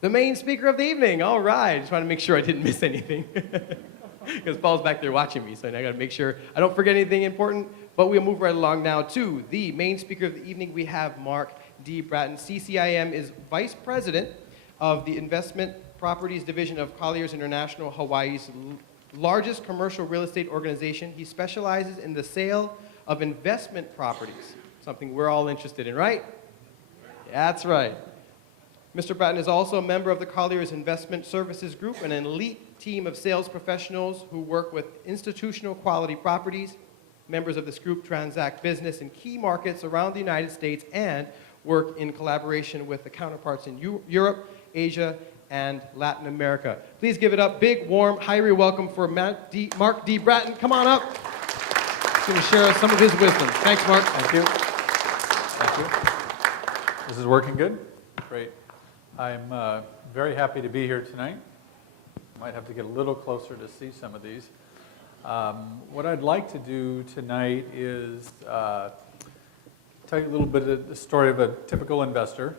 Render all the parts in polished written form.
The main speaker of the evening. All right. Just want to make sure I didn't miss anything. Because Paul's back there watching me, so I got to make sure I don't forget anything important. But we'll move right along now to the main speaker of the evening. We have Mark D. Bratton. CCIM is Vice President of the Investment Properties Division of Colliers International, Hawaii's largest commercial real estate organization. He specializes in the sale of investment properties, something we're all interested in, right? That's right. Mr. Bratton is also a member of the Colliers Investment Services Group, an elite team of sales professionals who work with institutional quality properties. Members of this group transact business in key markets around the United States and work in collaboration with the counterparts in Europe, Asia, and Latin America. Please give it up, big, warm, highly welcome for Mark D. Bratton. Come on up. He's going to share some of his wisdom. Thanks, Mark. Thank you. Thank you. This is working good? Great. I'm very happy to be here tonight. Might have to get a little closer to see some of these. What I'd like to do tonight is tell you a little bit of the story of a typical investor,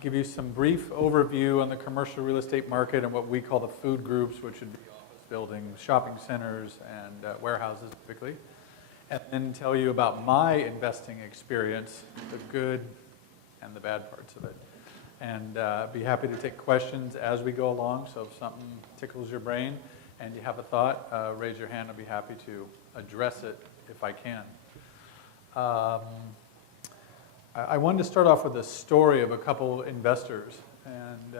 give you some brief overview on the commercial real estate market and what we call the food groups, which would be office buildings, shopping centers, and warehouses typically, and then tell you about my investing experience, the good and the bad parts of it. And be happy to take questions as we go along, so if something tickles your brain and you have a thought, raise your hand. I'll be happy to address it if I can. I wanted to start off with a story of a couple investors. And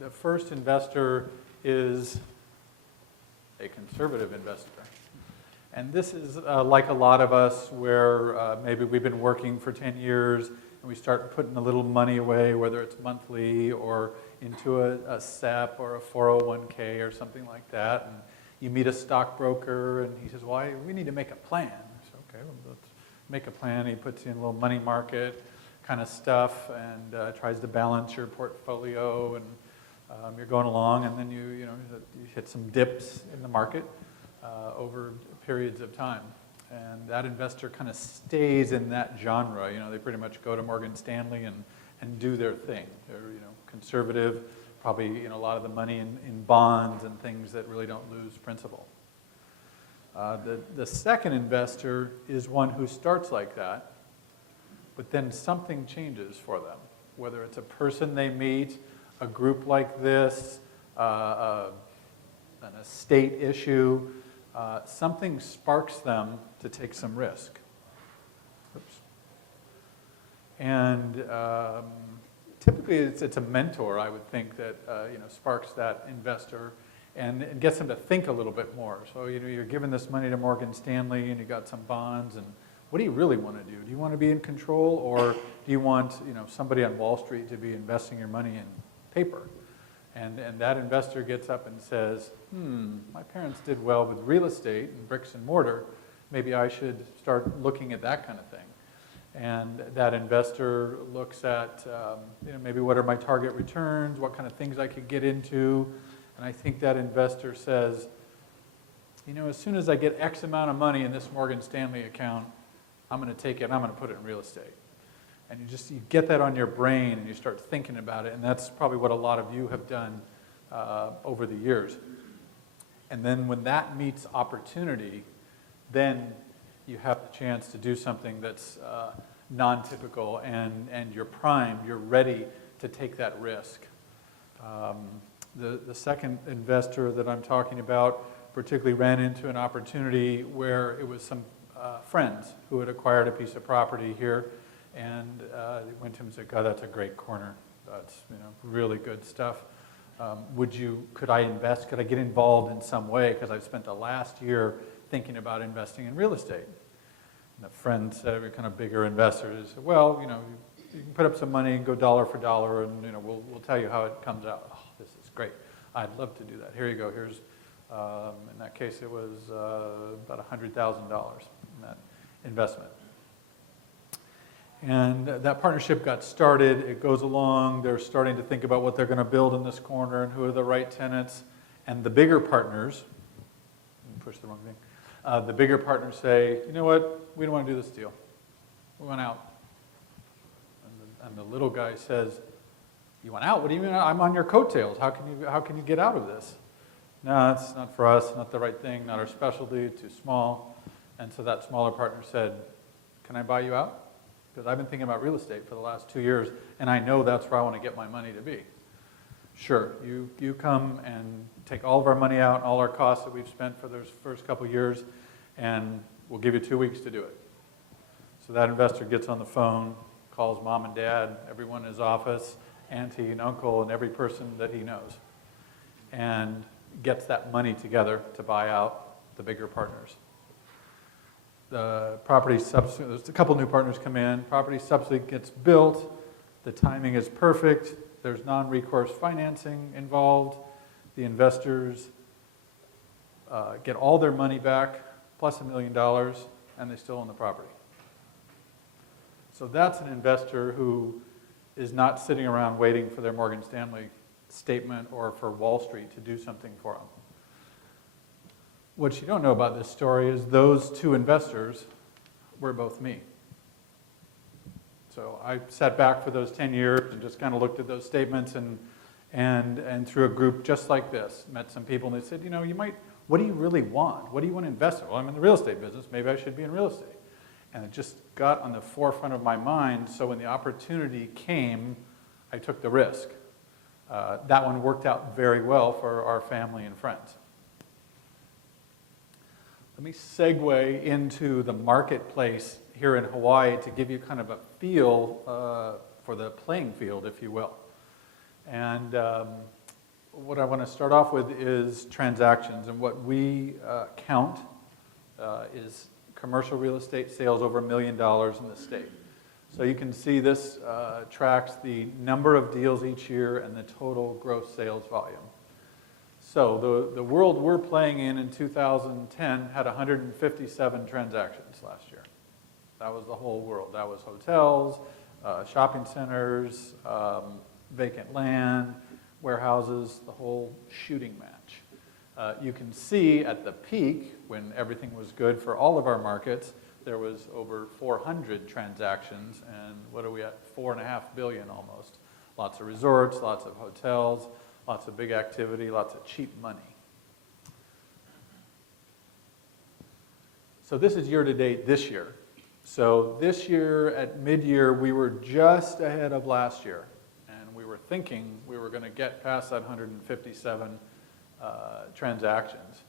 the first investor is a conservative investor. And this is like a lot of us where maybe we've been working for 10 years and we start putting a little money away, whether it's monthly or into a SEP or a 401k or something like that. And you meet a stockbroker and he says, well, we need to make a plan. So, okay, well, let's make a plan. He puts you in a little money market kind of stuff and tries to balance your portfolio, and you're going along, and then you hit some dips in the market over periods of time. And that investor kind of stays in that genre. They pretty much go to Morgan Stanley and do their thing. They're conservative, probably a lot of the money in bonds and things that really don't lose principal. The second investor is one who starts like that, but then something changes for them. Whether it's a person they meet, a group like this, an estate issue, something sparks them to take some risk. Oops. And typically it's a mentor, I would think, that sparks that investor and gets them to think a little bit more. So you're giving this money to Morgan Stanley and you got some bonds, and what do you really want to do? Do you want to be in control, or do you want somebody on Wall Street to be investing your money in paper? And that investor gets up and says, my parents did well with real estate and bricks and mortar. Maybe I should start looking at that kind of thing. And that investor looks at, maybe what are my target returns, what kind of things I could get into. And I think that investor says, as soon as I get X amount of money in this Morgan Stanley account, I'm going to take it and I'm going to put it in real estate. And you get that on your brain and you start thinking about it. And that's probably what a lot of you have done over the years. And then when that meets opportunity, then you have the chance to do something that's non-typical, and you're primed, you're ready to take that risk. The second investor that I'm talking about particularly ran into an opportunity where it was some friends who had acquired a piece of property here, and they went to him and said, God, that's a great corner. That's really good stuff. Could I invest? Could I get involved in some way? Because I've spent the last year thinking about investing in real estate. And the friend said, we're kind of bigger investors. Said, well, you can put up some money and go dollar for dollar, and we'll tell you how it comes out. Oh, this is great. I'd love to do that. Here you go. Here's, in that case, it was about $100,000 in that investment. And that partnership got started. It goes along. They're starting to think about what they're going to build in this corner and who are the right tenants. And the bigger partners, push the wrong thing, the bigger partners say, you know what, we don't want to do this deal. We want out. And the little guy says, You want out? What do you mean? I'm on your coattails. How can you get out of this? No, it's not for us, not the right thing, not our specialty, too small. And so that smaller partner said, can I buy you out? Because I've been thinking about real estate for the last 2 years, and I know that's where I want to get my money to be. Sure, you come and take all of our money out, all our costs that we've spent for those first couple years, and we'll give you 2 weeks to do it. So that investor gets on the phone, calls mom and dad, everyone in his office, auntie and uncle, and every person that he knows, and gets that money together to buy out the bigger partners. The property subsidy, there's a couple new partners come in, property subsidy gets built, the timing is perfect, there's non-recourse financing involved, the investors get all their money back, plus $1 million, and they still own the property. So that's an investor who is not sitting around waiting for their Morgan Stanley statement or for Wall Street to do something for them. What you don't know about this story is those two investors were both me. So I sat back for those 10 years and just kind of looked at those statements and through a group just like this, met some people and they said, what do you really want? What do you want to invest in? Well, I'm in the real estate business. Maybe I should be in real estate. And it just got on the forefront of my mind. So when the opportunity came, I took the risk. That one worked out very well for our family and friends. Let me segue into the marketplace here in Hawaii to give you kind of a feel for the playing field, if you will. And what I want to start off with is transactions. And what we count is commercial real estate sales over $1 million in the state. So you can see this tracks the number of deals each year and the total gross sales volume. So the world we're playing in 2010 had 157 transactions last year. That was the whole world. That was hotels, shopping centers, vacant land, warehouses, the whole shooting match. You can see at the peak, when everything was good for all of our markets, there was over 400 transactions, and what are we at? $4.5 billion almost. Lots of resorts, lots of hotels, lots of big activity, lots of cheap money. So this is year-to-date this year. So this year at mid-year, we were just ahead of last year, and we were thinking we were going to get past that 157 transactions.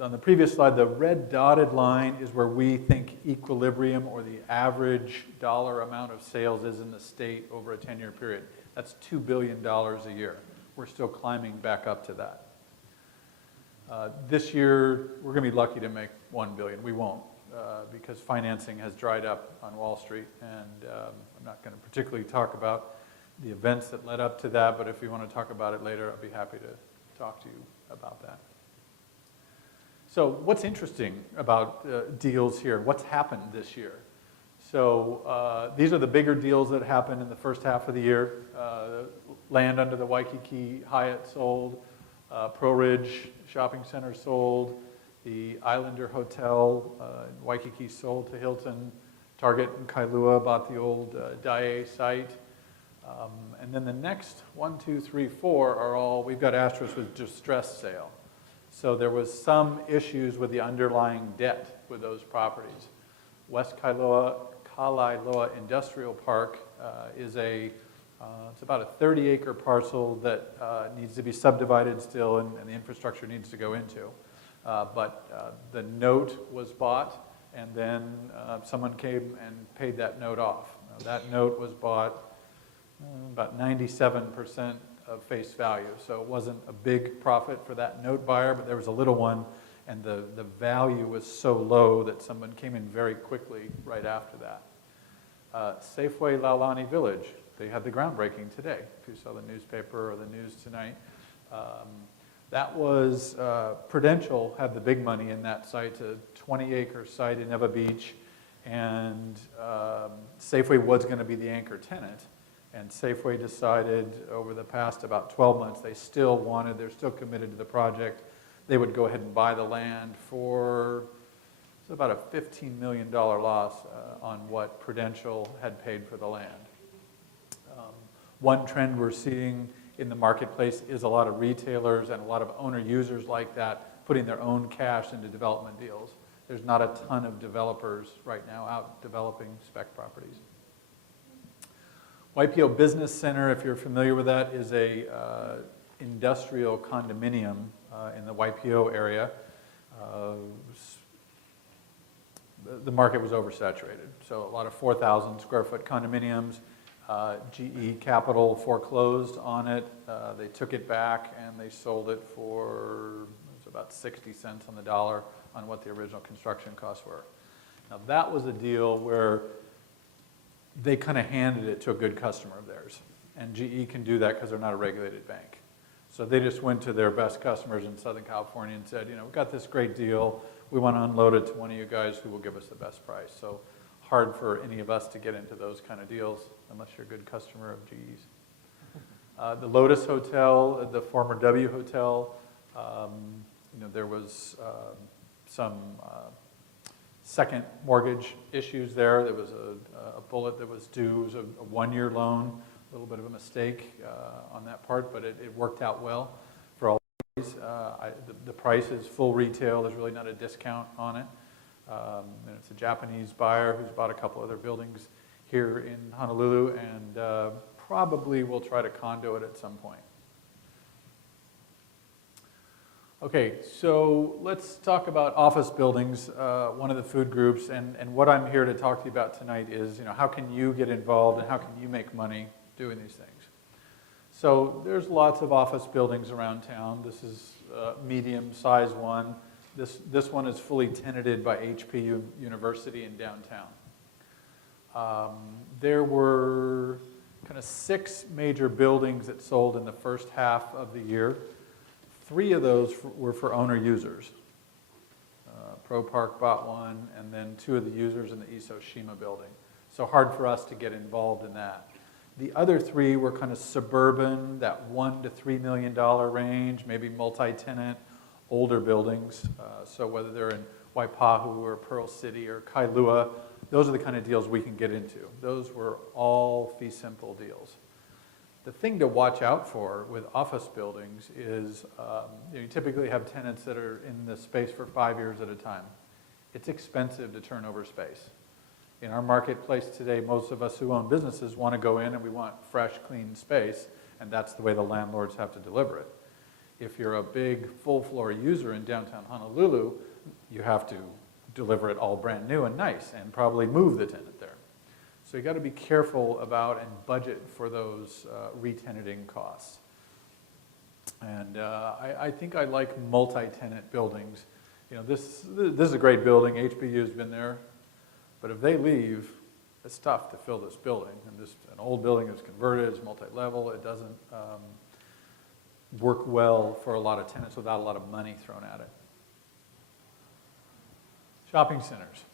On the previous slide, the red dotted line is where we think equilibrium or the average dollar amount of sales is in the state over a 10-year period. That's $2 billion a year. We're still climbing back up to that. This year, we're going to be lucky to make $1 billion. We won't, because financing has dried up on Wall Street, and I'm not going to particularly talk about the events that led up to that, but if you want to talk about it later, I'll be happy to talk to you about that. So what's interesting about deals here? What's happened this year? So these are the bigger deals that happened in the first half of the year. Land under the Waikiki Hyatt sold. Pro Ridge Shopping Center sold. The Islander Hotel in Waikiki sold to Hilton. Target in Kailua bought the old Dae site. And then the next 1, 2, 3, 4 are all, we've got asterisks with distressed sale. So there was some issues with the underlying debt with those properties. West Kalaeloa Industrial Park is it's about a 30-acre parcel that needs to be subdivided still, and the infrastructure needs to go into. But the note was bought, and then someone came and paid that note off. Now, that note was bought about 97% of face value. So it wasn't a big profit for that note buyer, but there was a little one, and the value was so low that someone came in very quickly right after that. Safeway Laulani Village, they had the groundbreaking today, if you saw the newspaper or the news tonight. That was, Prudential had the big money in that site, a 20-acre site in Ewa Beach, and Safeway was going to be the anchor tenant. And Safeway decided over the past about 12 months, they're still committed to the project. They would go ahead and buy the land for It's about a $15 million loss on what Prudential had paid for the land. One trend we're seeing in the marketplace is a lot of retailers and a lot of owner users like that putting their own cash into development deals. There's not a ton of developers right now out developing spec properties. YPO Business Center, if you're familiar with that, is a industrial condominium in the YPO area. The market was oversaturated, so a lot of 4,000 square foot condominiums. GE Capital foreclosed on it. They took it back and they sold it for about 60 cents on the dollar on what the original construction costs were. Now that was a deal where they kind of handed it to a good customer of theirs. And GE can do that because they're not a regulated bank. So they just went to their best customers in Southern California and said, we've got this great deal. We want to unload it to one of you guys who will give us the best price. So hard for any of us to get into those kind of deals unless you're a good customer of GE's. The Lotus Hotel, the former W Hotel, there was some second mortgage issues there. There was a bullet that was due. It was a one-year loan, a little bit of a mistake on that part, but it worked out well for all parties. The price is full retail. There's really not a discount on it. And it's a Japanese buyer who's bought a couple other buildings here in Honolulu and probably will try to condo it at some point. Okay, so let's talk about office buildings, one of the food groups, and what I'm here to talk to you about tonight is, how can you get involved and how can you make money doing these things? So there's lots of office buildings around town. This is a medium-sized one. This one is fully tenanted by HP University in downtown. There were kind of 6 major buildings that sold in the first half of the year. 3 of those were for owner users. Pro Park bought one, and then 2 of the users in the Isoshima building. So hard for us to get involved in that. The other 3 were kind of suburban, that $1 to $3 million range, maybe multi-tenant, older buildings. So whether they're in Waipahu or Pearl City or Kailua, those are the kind of deals we can get into. Those were all fee simple deals. The thing to watch out for with office buildings is you typically have tenants that are in the space for 5 years at a time. It's expensive to turn over space. In our marketplace today, most of us who own businesses want to go in and we want fresh, clean space, and that's the way the landlords have to deliver it. If you're a big, full-floor user in downtown Honolulu, you have to deliver it all brand new and nice and probably move the tenant there. So you got to be careful about and budget for those re-tenanting costs. And I think I like multi-tenant buildings. This is a great building. HBU's been there. But if they leave, it's tough to fill this building. And an old building is converted, it's multi-level. It doesn't work well for a lot of tenants without a lot of money thrown at it. Shopping centers.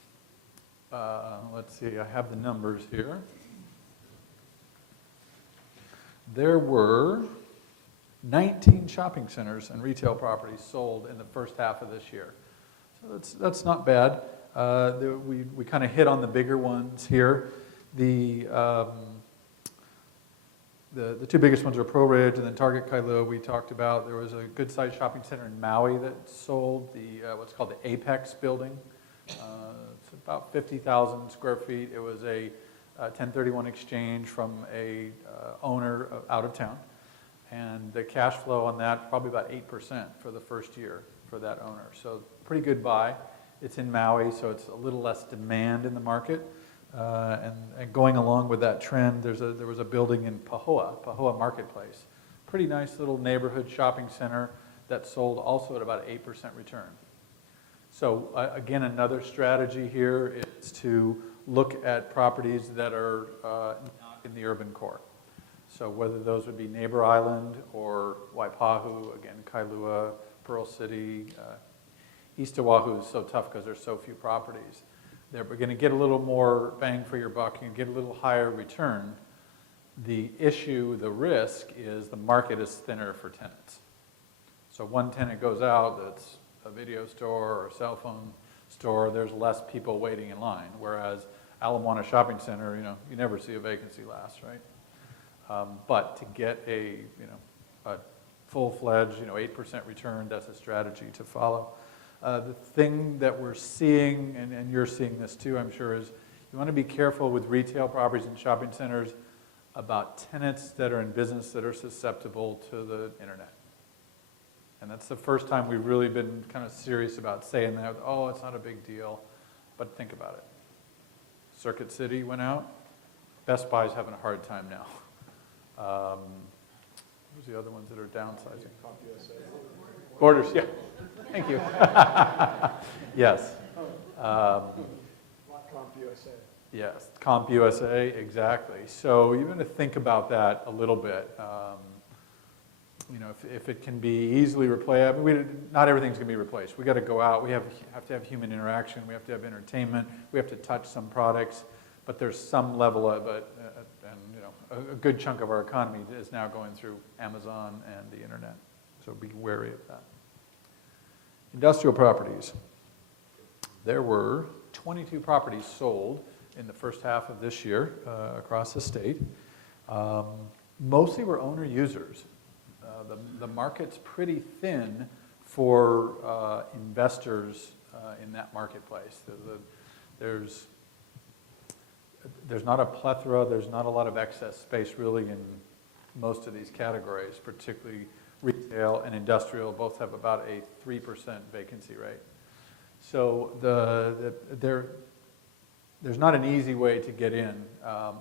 Let's see, I have the numbers here. There were 19 shopping centers and retail properties sold in the first half of this year. So that's not bad. We kind of hit on the bigger ones here. The 2 biggest ones are Pro Ridge and then Target Kailua we talked about. There was a good-sized shopping center in Maui that sold what's called the Apex building. It's about 50,000 square feet. It was a 1031 exchange from a owner out of town. And the cash flow on that, probably about 8% for the first year for that owner. So pretty good buy. It's in Maui, so it's a little less demand in the market. And going along with that trend, there was a building in Pahoa Marketplace. Pretty nice little neighborhood shopping center that sold also at about 8% return. So again, another strategy here is to look at properties that are not in the urban core. So whether those would be Neighbor Island or Waipahu, again, Kailua, Pearl City, East Oahu is so tough because there's so few properties. They're going to get a little more bang for your buck. You can get a little higher return. The issue, the risk, is the market is thinner for tenants. So one tenant goes out that's a video store or a cell phone store, there's less people waiting in line. Whereas Ala Moana Shopping Center, you never see a vacancy last, right? But to get a full-fledged, 8% return, that's a strategy to follow. The thing that we're seeing, and you're seeing this too, I'm sure, is you want to be careful with retail properties and shopping centers about tenants that are in business that are susceptible to the internet. And that's the first time we've really been kind of serious about saying that, oh, it's not a big deal, but think about it. Circuit City went out. Best Buy's having a hard time now. Who's the other ones that are downsizing? Borders, yeah. Thank you. Yes. CompUSA. Yes, CompUSA, exactly. So you're going to think about that a little bit. If it can be easily replaced, not everything's going to be replaced. We got to go out. We have to have human interaction. We have to have entertainment. We have to touch some products. But there's some level of it, and a good chunk of our economy is now going through Amazon and the internet. So be wary of that. Industrial properties. There were 22 properties sold in the first half of this year across the state. Mostly were owner users. The market's pretty thin for investors in that marketplace. There's not a plethora, there's not a lot of excess space really in most of these categories, particularly retail and industrial both have about a 3% vacancy rate. So there's not an easy way to get in.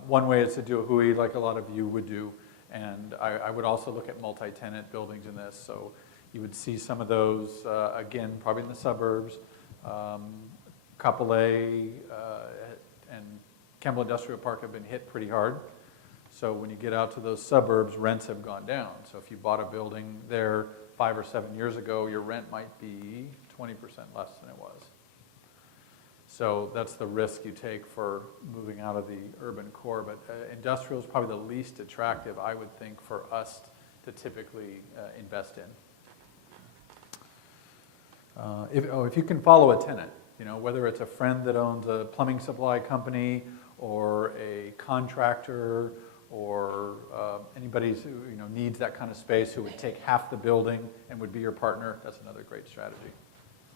One way is to do a hui like a lot of you would do, and I would also look at multi-tenant buildings in this. So you would see some of those, again, probably in the suburbs. Couple A and Campbell Industrial Park have been hit pretty hard. So when you get out to those suburbs, rents have gone down. So if you bought a building there 5 or 7 years ago, your rent might be 20% less than it was. So that's the risk you take for moving out of the urban core. But industrial is probably the least attractive, I would think, for us to typically invest in. If you can follow a tenant, whether it's a friend that owns a plumbing supply company or a contractor or anybody who needs that kind of space who would take half the building and would be your partner, that's another great strategy.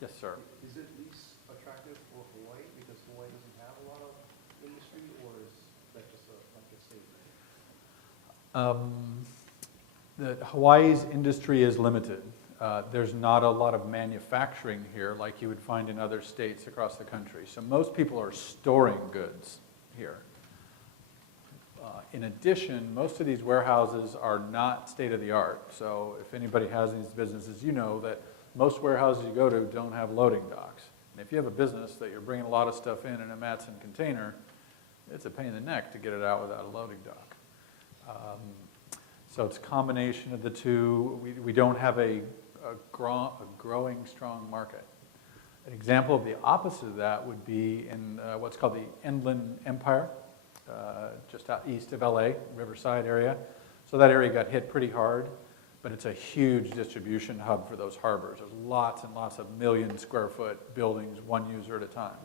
Yes, sir. Is it least attractive for Hawaii because Hawaii doesn't have a lot of industry, or is that just like a statement? Hawaii's industry is limited. There's not a lot of manufacturing here like you would find in other states across the country. So most people are storing goods here. In addition, most of these warehouses are not state-of-the-art. So if anybody has these businesses, you know that most warehouses you go to don't have loading docks. And if you have a business that you're bringing a lot of stuff in a Matson container, it's a pain in the neck to get it out without a loading dock. So it's a combination of the two. We don't have a growing, strong market. An example of the opposite of that would be in what's called the Inland Empire, just out east of LA, Riverside area. So that area got hit pretty hard, but it's a huge distribution hub for those harbors. There's lots and lots of million-square-foot buildings, one user at a time.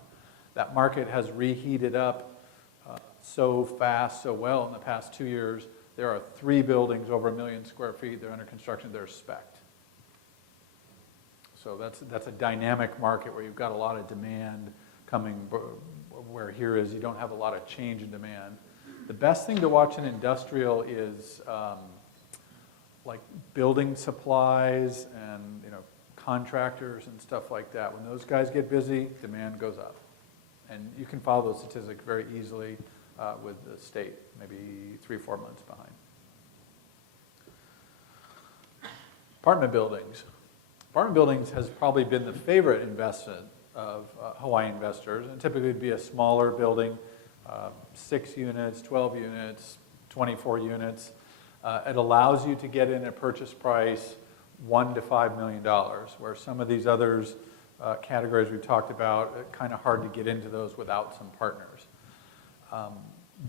That market has reheated up so fast, so well in the past 2 years. There are 3 buildings over 1 million square feet. They're under construction. They're spec'd. So that's a dynamic market where you've got a lot of demand coming, where here is you don't have a lot of change in demand. The best thing to watch in industrial is like building supplies and contractors and stuff like that. When those guys get busy, demand goes up. And you can follow those statistics very easily with the state, maybe 3 or 4 months behind. Apartment buildings. Apartment buildings has probably been the favorite investment of Hawaiian investors, and typically it'd be a smaller building, 6 units, 12 units, 24 units. It allows you to get in a purchase price $1 to $5 million, where some of these others categories we talked about, kind of hard to get into those without some partners.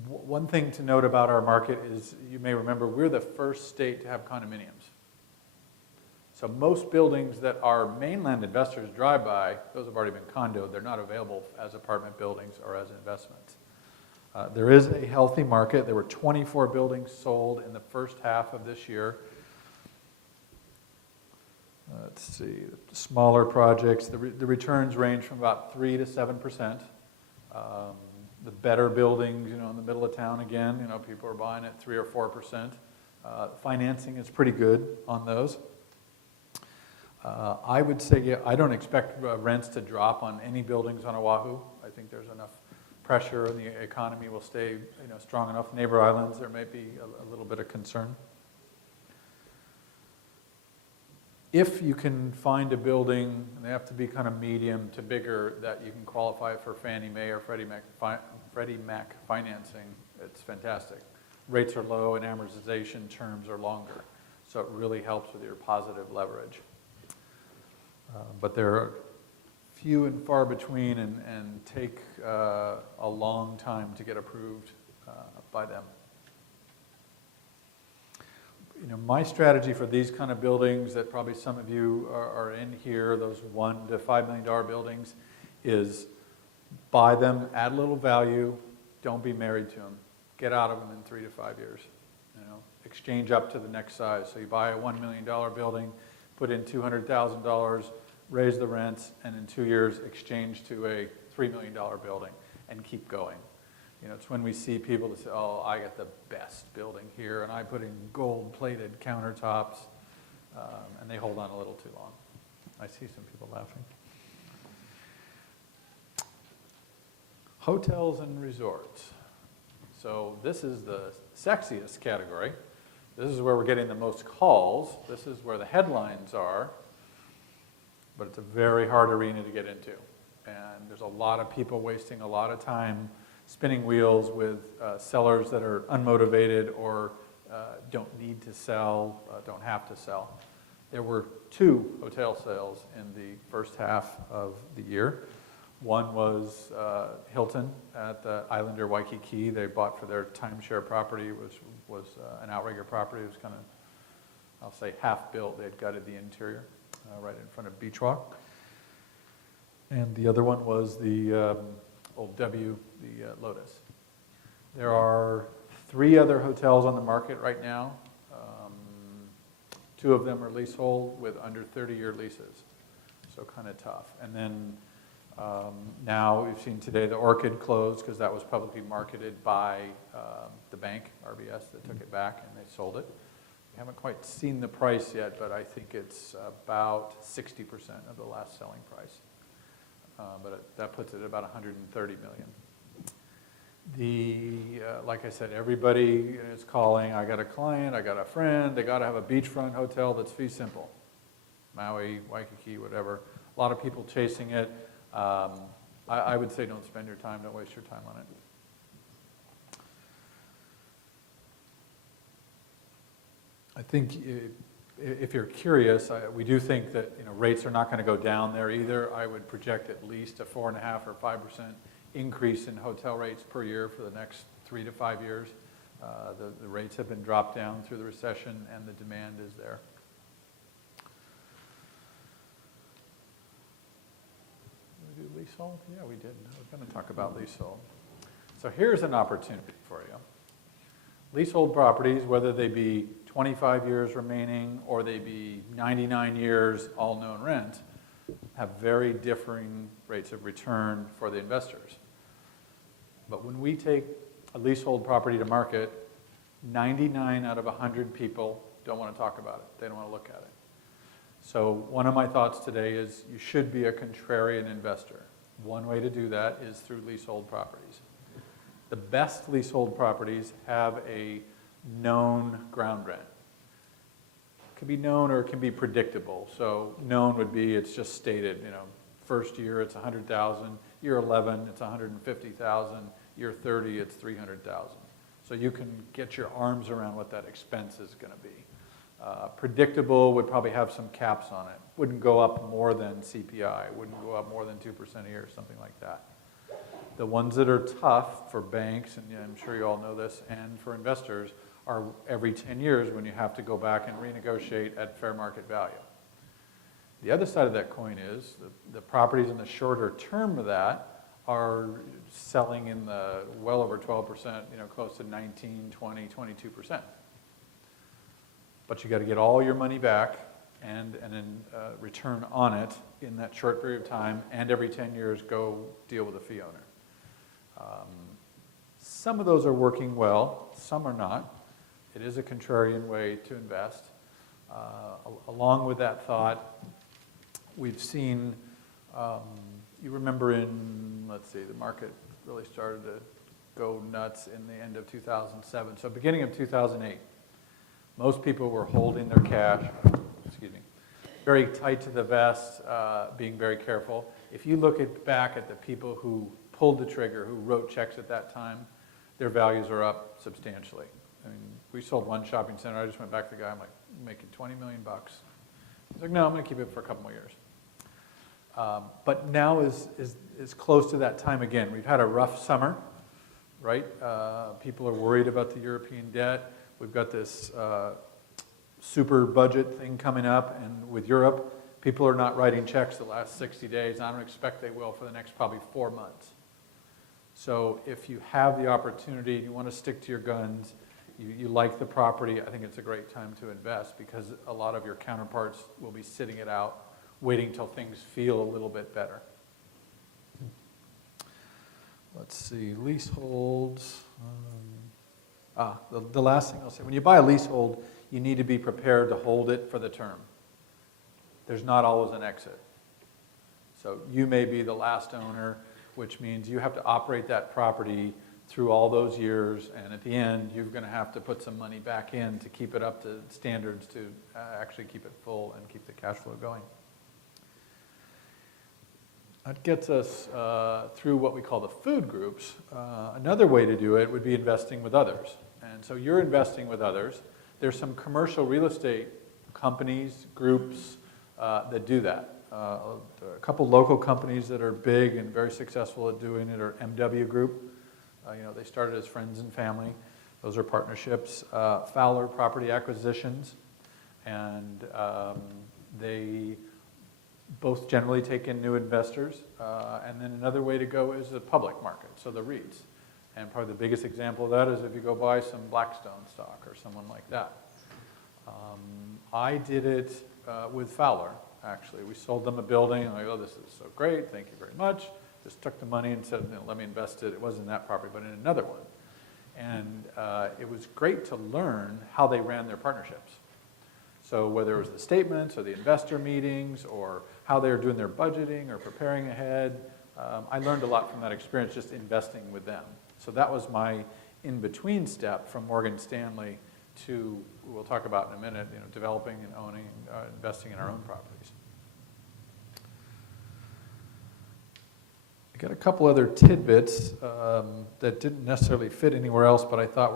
One thing to note about our market is, you may remember, we're the first state to have condominiums. So most buildings that our mainland investors drive by, those have already been condoed. They're not available as apartment buildings or as investments. There is a healthy market. There were 24 buildings sold in the first half of this year. Let's see, smaller projects, the returns range from about 3 to 7%. The better buildings, in the middle of town again, people are buying at 3 or 4%. Financing is pretty good on those. I would say, yeah, I don't expect rents to drop on any buildings on Oahu. I think there's enough pressure and the economy will stay, strong enough. Neighbor islands, there may be a little bit of concern. If you can find a building, and they have to be kind of medium to bigger, that you can qualify for Fannie Mae or Freddie Mac financing, it's fantastic. Rates are low and amortization terms are longer, so it really helps with your positive leverage. But they're few and far between and take a long time to get approved by them. My strategy for these kind of buildings that probably some of you are in here, those $1 to $5 million buildings, is buy them, add a little value, don't be married to them. Get out of them in 3 to 5 years. Exchange up to the next size. So you buy a $1 million building, put in $200,000, raise the rents, and in 2 years exchange to a $3 million building and keep going. It's when we see people that say, oh, I got the best building here, and I put in gold-plated countertops, and they hold on a little too long. I see some people laughing. Hotels and resorts. So this is the sexiest category. This is where we're getting the most calls. This is where the headlines are. But it's a very hard arena to get into. And there's a lot of people wasting a lot of time spinning wheels with sellers that are unmotivated or don't need to sell, don't have to sell. There were 2 hotel sales in the first half of the year. One was Hilton at the Islander Waikiki. They bought for their timeshare property, which was an outrigger property. It was kind of, I'll say, half built. They had gutted the interior right in front of Beach Walk. And the other one was the Old W, the Lotus. There are 3 other hotels on the market right now. 2 of them are leasehold with under 30-year leases, so kind of tough. And then now we've seen today the Orchid closed because that was publicly marketed by the bank, RBS, that took it back and they sold it. We haven't quite seen the price yet, but I think it's about 60% of the last selling price. That puts it at about $130 million. Like I said, everybody is calling. I got a client, I got a friend. They got to have a beachfront hotel that's fee simple. Maui, Waikiki, whatever. A lot of people chasing it. I would say don't spend your time, don't waste your time on it. I think if you're curious, we do think that rates are not going to go down there either. I would project at least a 4.5% or 5% increase in hotel rates per year for the next 3 to 5 years. The rates have been dropped down through the recession, and the demand is there. Did we do leasehold? Yeah, we did. We're going to talk about leasehold. So here's an opportunity for you. Leasehold properties, whether they be 25 years remaining or they be 99 years all known rent, have very differing rates of return for the investors. But when we take a leasehold property to market, 99 out of 100 people don't want to talk about it. They don't want to look at it. So one of my thoughts today is you should be a contrarian investor. One way to do that is through leasehold properties. The best leasehold properties have a known ground rent. It can be known or it can be predictable. So known would be it's just stated, first year it's $100,000, year 11 it's $150,000, year 30 it's $300,000. So you can get your arms around what that expense is going to be. Predictable would probably have some caps on it. Wouldn't go up more than CPI. Wouldn't go up more than 2% a year, something like that. The ones that are tough for banks, and I'm sure you all know this, and for investors, are every 10 years when you have to go back and renegotiate at fair market value. The other side of that coin is the properties in the shorter term of that are selling in the well over 12%, close to 19, 20, 22%. But you got to get all your money back and then return on it in that short period of time, and every 10 years go deal with a fee owner. Some of those are working well, some are not. It is a contrarian way to invest. Along with that thought, we've seen, you remember the market really started to go nuts in the end of 2007. So beginning of 2008, most people were holding their cash, very tight to the vest, being very careful. If you look back at the people who pulled the trigger, who wrote checks at that time, their values are up substantially. I mean, we sold one shopping center. I just went back to the guy. I'm like, "I'm making $20 million. He's like, "No, I'm going to keep it for a couple more years." But now is close to that time again. We've had a rough summer, right? People are worried about the European debt. We've got this super budget thing coming up, and with Europe, people are not writing checks the last 60 days. I don't expect they will for the next probably 4 months. So if you have the opportunity, you want to stick to your guns, you like the property, I think it's a great time to invest, because a lot of your counterparts will be sitting it out, waiting till things feel a little bit better. Let's see, leaseholds. The last thing I'll say, when you buy a leasehold, you need to be prepared to hold it for the term. There's not always an exit. So you may be the last owner, which means you have to operate that property through all those years, and at the end, you're going to have to put some money back in to keep it up to standards to actually keep it full and keep the cash flow going. That gets us through what we call the food groups. Another way to do it would be investing with others. And so you're investing with others. There's some commercial real estate companies, groups that do that. A couple local companies that are big and very successful at doing it are MW Group. They started as friends and family. Those are partnerships. Fowler Property Acquisitions, and they both generally take in new investors. And then another way to go is the public market, so the REITs. And probably the biggest example of that is if you go buy some Blackstone stock or someone like that. I did it with Fowler, actually. We sold them a building. I'm like, "Oh, this is so great. Thank you very much." Just took the money and said, "Let me invest it." It wasn't in that property, but in another one. And it was great to learn how they ran their partnerships. So whether it was the statements or the investor meetings or how they were doing their budgeting or preparing ahead, I learned a lot from that experience just investing with them. So that was my in-between step from Morgan Stanley to, we'll talk about in a minute, developing and owning, investing in our own properties. I got a couple other tidbits that didn't necessarily fit anywhere else, but I thought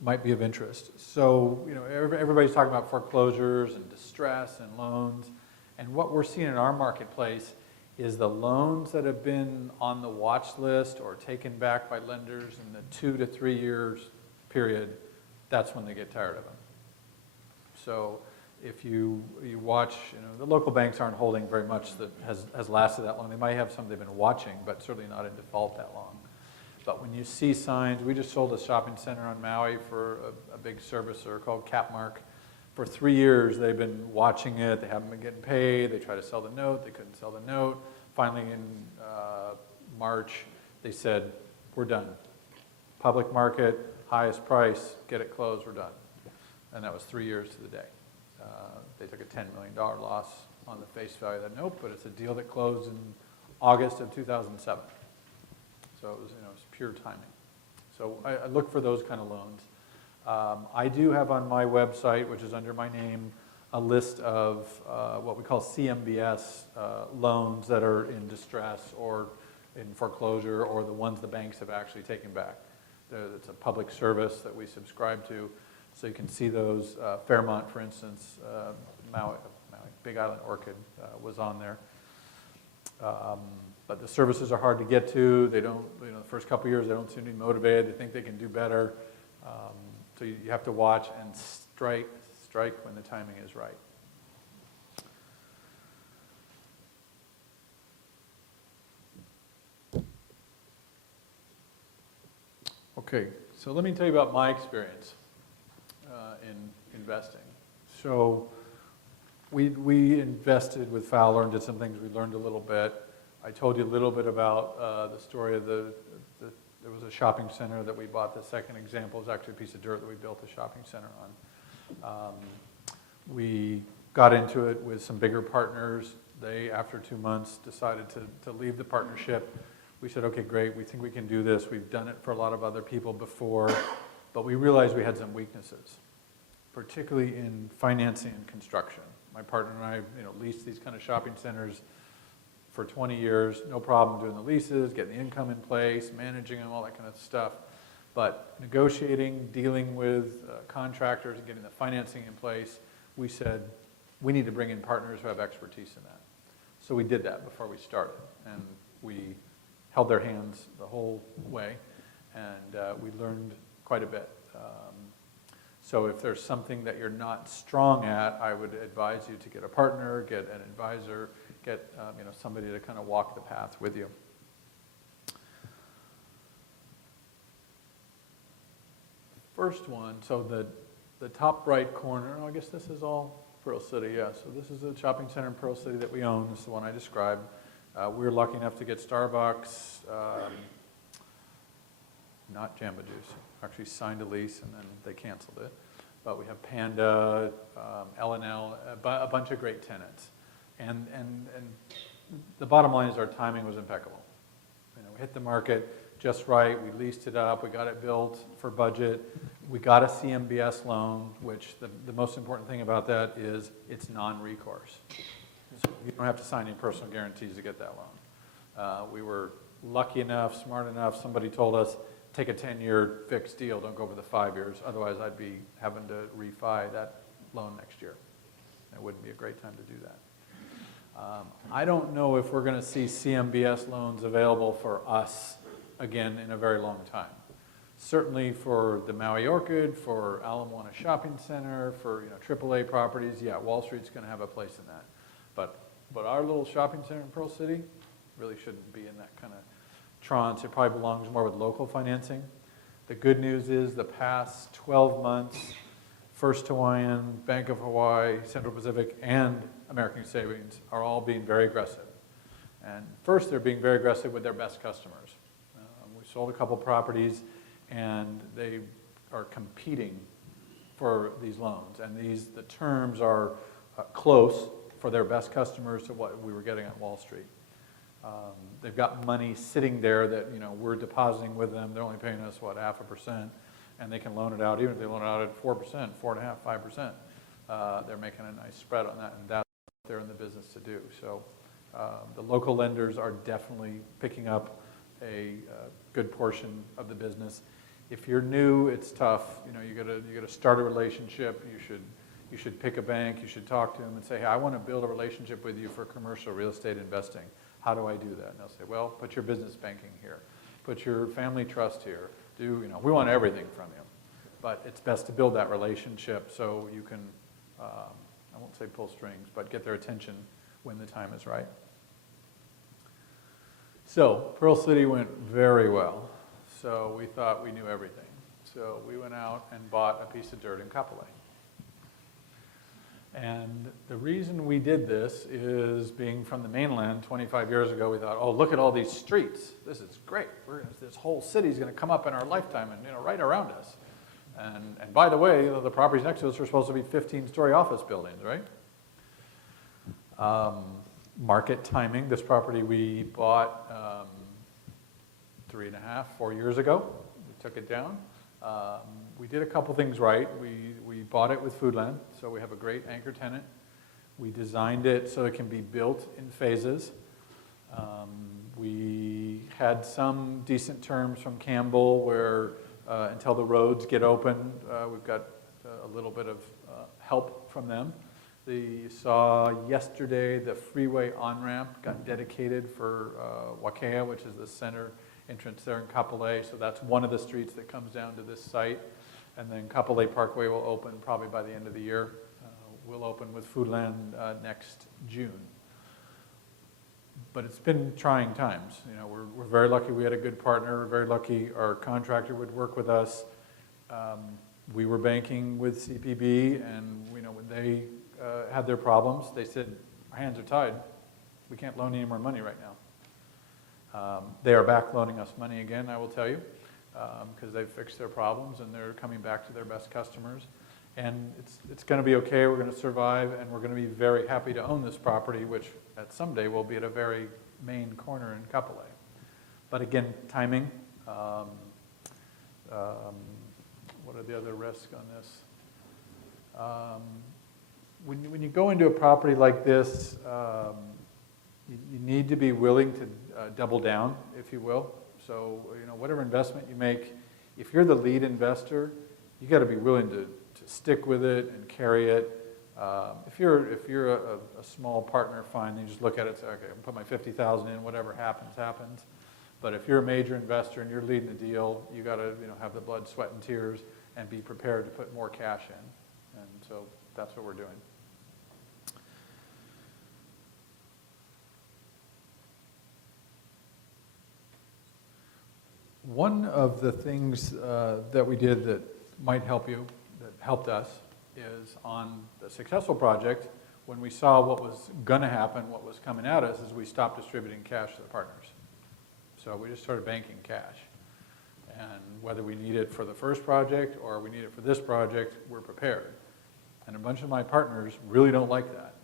might be of interest. So, everybody's talking about foreclosures and distress and loans, and what we're seeing in our marketplace is the loans that have been on the watch list or taken back by lenders in the 2 to 3 years period, that's when they get tired of them. So if you watch, the local banks aren't holding very much that has lasted that long. They might have some they've been watching, but certainly not in default that long. But when you see signs, we just sold a shopping center on Maui for a big servicer called Capmark. For 3 years, they've been watching it. They haven't been getting paid. They tried to sell the note. They couldn't sell the note. Finally, in March, they said, "We're done. Public market, highest price, get it closed, we're done." And that was 3 years to the day. They took a $10 million loss on the face value of that note, but it's a deal that closed in August of 2007. So it was pure timing. So I look for those kind of loans. I do have on my website, which is under my name, a list of what we call CMBS loans that are in distress or in foreclosure, or the ones the banks have actually taken back. It's a public service that we subscribe to, so you can see those. Fairmont, for instance, Maui, Big Island Orchid was on there. But the services are hard to get to. They don't, the first couple of years, they don't seem to be motivated. They think they can do better. So you have to watch and strike when the timing is right. Okay, so let me tell you about my experience in investing. So we invested with Fowler and did some things. We learned a little bit. I told you a little bit about the story of there was a shopping center that we bought. The second example is actually a piece of dirt that we built a shopping center on. We got into it with some bigger partners. They, after 2 months, decided to leave the partnership. We said, okay, great, we think we can do this. We've done it for a lot of other people before, but we realized we had some weaknesses, particularly in financing and construction. My partner and I, leased these kind of shopping centers for 20 years, no problem doing the leases, getting the income in place, managing them, all that kind of stuff. But negotiating, dealing with contractors and getting the financing in place, we said, we need to bring in partners who have expertise in that. So we did that before we started, and we held their hands the whole way, and we learned quite a bit. So if there's something that you're not strong at, I would advise you to get a partner, get an advisor, get somebody to kind of walk the path with you. First one, so the top right corner, I guess this is all Pearl City, yeah. So this is a shopping center in Pearl City that we own. This is the one I described. We were lucky enough to get Starbucks, not Jamba Juice, actually signed a lease and then they canceled it. But we have Panda, L&L, a bunch of great tenants. And the bottom line is our timing was impeccable. We hit the market just right, we leased it up, we got it built for budget, we got a CMBS loan, which the most important thing about that is it's non-recourse. So you don't have to sign any personal guarantees to get that loan. We were lucky enough, smart enough, somebody told us, take a 10-year fixed deal, don't go over the 5 years, otherwise I'd be having to refi that loan next year. It wouldn't be a great time to do that. I don't know if we're going to see CMBS loans available for us again in a very long time. Certainly for the Maui Orchid, for Ala Moana Shopping Center, for AAA properties, yeah, Wall Street's going to have a place in that. But our little shopping center in Pearl City really shouldn't be in that kind of tranche. It probably belongs more with local financing. The good news is the past 12 months, First Hawaiian, Bank of Hawaii, Central Pacific, and American Savings are all being very aggressive. And first, they're being very aggressive with their best customers. We sold a couple properties, and they are competing for these loans. And the terms are close for their best customers to what we were getting at Wall Street. They've got money sitting there that we're depositing with them. They're only paying us, 0.5%, and they can loan it out. Even if they loan it out at 4%, 4.5%, 5%, they're making a nice spread on that, and that's what they're in the business to do. So the local lenders are definitely picking up a good portion of the business. If you're new, it's tough. You got to start a relationship. You should pick a bank. You should talk to them and say, hey, I want to build a relationship with you for commercial real estate investing. How do I do that? And they'll say, well, put your business banking here. Put your family trust here. We want everything from you. But it's best to build that relationship so you can, I won't say pull strings, but get their attention when the time is right. So Pearl City went very well. So we thought we knew everything. So we went out and bought a piece of dirt in Kapolei. And the reason we did this is, being from the mainland 25 years ago, we thought, oh, look at all these streets. This is great. This whole city is going to come up in our lifetime and right around us. And by the way, the properties next to us are supposed to be 15-story office buildings, right? Market timing. This property we bought 3.5, 4 years ago. We took it down. We did a couple things right. We bought it with Foodland, so we have a great anchor tenant. We designed it so it can be built in phases. We had some decent terms from Campbell where until the roads get open, we've got a little bit of help from them. You saw yesterday the freeway on-ramp got dedicated for Wakea, which is the center entrance there in Kapolei. So that's one of the streets that comes down to this site. And then Kapolei Parkway will open probably by the end of the year. We'll open with Foodland next June. But it's been trying times. You know, we're very lucky we had a good partner. We're very lucky our contractor would work with us. We were banking with CPB, and you know, when they had their problems, they said, our hands are tied. We can't loan any more money right now. They are back loaning us money again, I will tell you, because they've fixed their problems and they're coming back to their best customers. And it's going to be okay, we're going to survive, and we're going to be very happy to own this property, which at someday will be at a very main corner in Kapolei. But again, timing. What are the other risks on this? When you go into a property like this, you need to be willing to double down, if you will. So, you know, whatever investment you make, if you're the lead investor, you got to be willing to stick with it and carry it. If you're a small partner, fine, then you just look at it and say, okay, I'll put my $50,000 in, whatever happens, happens. But if you're a major investor and you're leading the deal, you got to, you know, have the blood, sweat, and tears and be prepared to put more cash in. And so that's what we're doing. One of the things that we did that might help you, that helped us, is on the successful project, when we saw what was going to happen, what was coming at us, is we stopped distributing cash to the partners. So we just started banking cash. And whether we need it for the first project or we need it for this project, we're prepared. And a bunch of my partners really don't like that.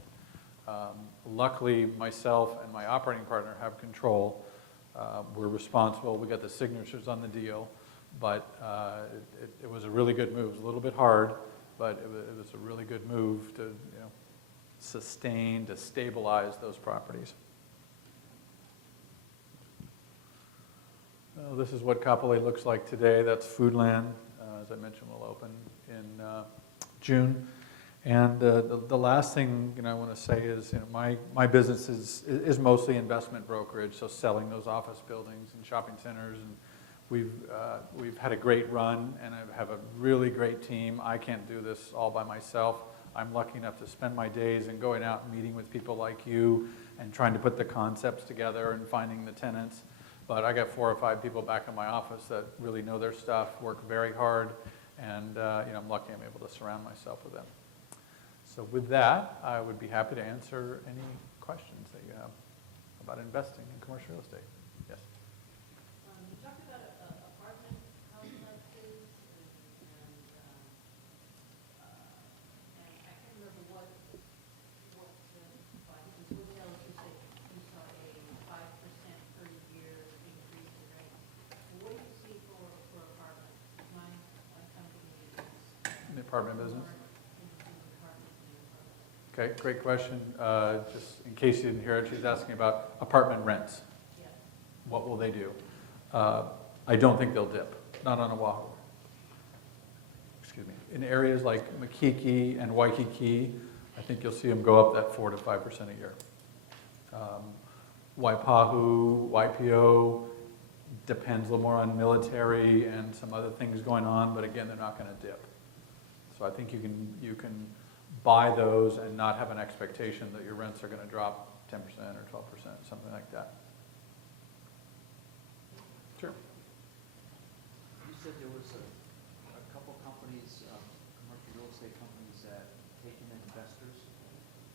Luckily, myself and my operating partner have control. We're responsible. We got the signatures on the deal. But it was a really good move. It was a little bit hard, but it was a really good move to, you know, sustain, to stabilize those properties. This is what Kapolei looks like today. That's Foodland. As I mentioned, will open in June. And the last thing, you know, I want to say is, you know, my business is mostly investment brokerage, so selling those office buildings and shopping centers. And we've had a great run, and I have a really great team. I can't do this all by myself. I'm lucky enough to spend my days and going out and meeting with people like you and trying to put the concepts together and finding the tenants. But I got 4 or 5 people back in my office that really know their stuff, work very hard, and you know, I'm lucky I'm able to surround myself with them. So with that, I would be happy to answer any questions that you have about investing in commercial real estate. Yes? You talked about apartment complexes, and I can't remember what I think it was hotels, you said you saw a 5% per year increase in rent. What do you see for apartments? My company is In the apartment business? more in apartments than apartments. Okay, great question. Just in case you didn't hear it, she's asking about apartment rents. Yeah. What will they do? I don't think they'll dip, not on Oahu. Excuse me. In areas like Makiki and Waikiki, I think you'll see them go up that 4 to 5% a year. Waipahu, YPO, depends a little more on military and some other things going on, but again, they're not going to dip. So I think you can buy those and not have an expectation that your rents are going to drop 10% or 12%, something like that. Sure. You said there was a couple companies, commercial real estate companies that take in investors.